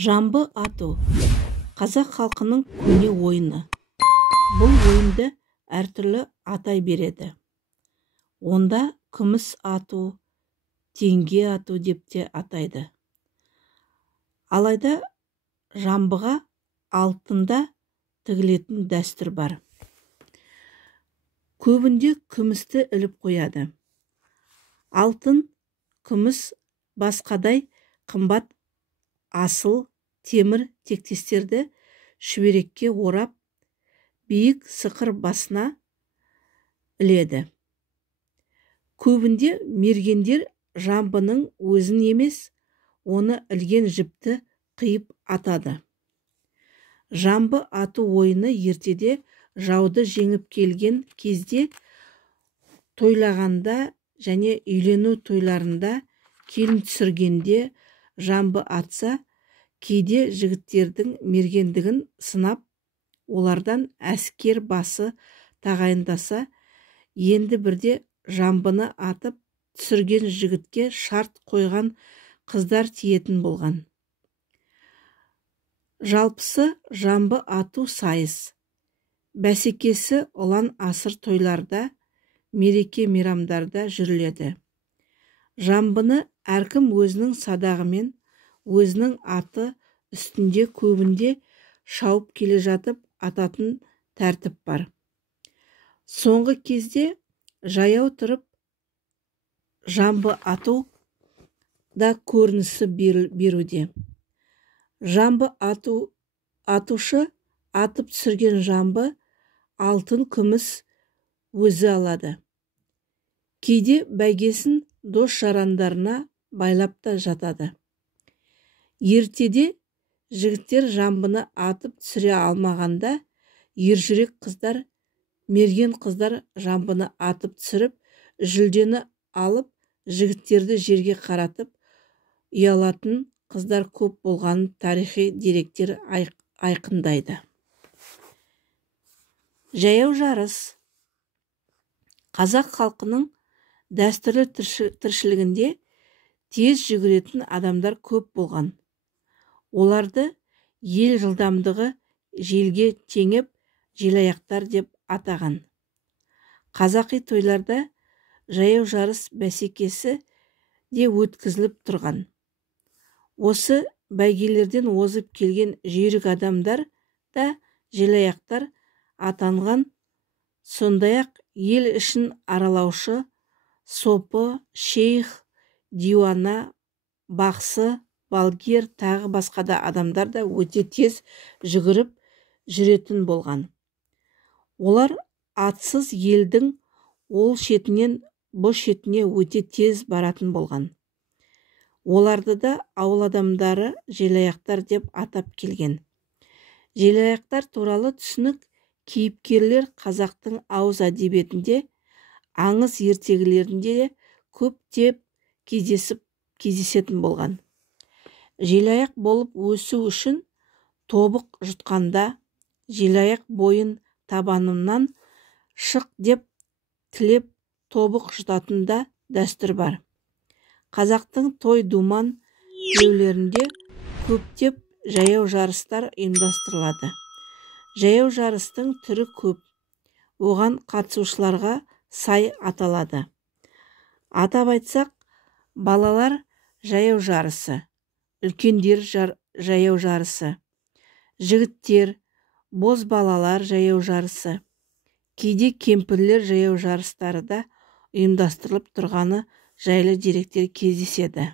Жамбы ату қазақ халқының көне ойыны. Бұл ойынды әртүрлі атай береді. Онда күміс ату, теңге ату деп те атайды. Алайда жамбыға алтында тігілетін дәстүр бар. Көбінде күмісті іліп қояды. Алтын, күміс басқадай қымбат асыл, темір тектестерді шүберекке орап, биік сықыр басына іледі. Көбінде мергендер жамбының өзін емес, оны ілген жіпті қиып атады. Жамбы ату ойыны ертеде жауды жеңіп келген кезде, тойлағанда және үйлену тойларында, келін түсіргенде жамбы атса, кейде жігіттердің мергендігін сынап, олардан әскер басы тағайындаса, енді бірде жамбыны атып түсірген жігітке шарт қойған қыздар тиетін болған. Жалпысы жамбы ату сайыс, бәсекесі ұлан асыр тойларда, мереке мейрамдарда жүріледі. Жамбыны әркім өзінің садағымен, өзінің аты үстінде көбінде шауып келе жатып ататын тәртіп бар. Соңғы кезде жаяу тұрып жамбы ату да көрінісі беруде. Жамбы атушы атып түсірген жамбы алтын, күміс өзі алады. Кейде бәйгесін дос жарандарына байлап та жатады. Ертеде жігіттер жамбыны атып түсіре алмағанда, ержүрек қыздар, мерген қыздар жамбыны атып түсіріп, жүлдені алып, жігіттерді жерге қаратып, ұялатын қыздар көп болғанын тарихи деректер айқындайды. Жаяу жарыс. Қазақ халқының дәстүрлі тіршілігінде тез жүгіретін адамдар көп болған. Оларды ел жылдамдығы желге теңеп, желаяқтар деп атаған. Қазақи тойларда жаяу жарыс бәсекесі де өткізіліп тұрған. Осы бәйгелерден озып келген жүйрік адамдар да желаяқтар атанған. Сондай-ақ ел ішін аралаушы, сопы, шейх, диуана, бақсы, балгер, тағы басқада адамдар да өте тез жүгіріп жүретін болған. Олар атсыз елдің ол шетінен бұл шетіне өте тез баратын болған. Оларды да ауыл адамдары желаяқтар деп атап келген. Желаяқтар туралы түсінік кейіпкерлер қазақтың ауыз әдебиетінде, аңыз ертегілерінде көптеп кездесетін болған. Желаяқ болып өсу үшін тобық жұтқанда, желаяқ бойын табанымнан шық деп тілеп тобық жұтатында дәстүр бар. Қазақтың той-думан тойларында көптеп жаяу жарыстар ұйымдастырылады. Жаяу жарыстың түрі көп. Оған қатысушыларға сай аталады. Атап айтсақ, балалар жаяу жарысы, үлкендер жаяу жарысы, жігіттер, боз балалар жаяу жарысы, кейде кемпірлер жаяу жарыстары да ұйымдастырылып тұрғаны жайлы деректер кездеседі.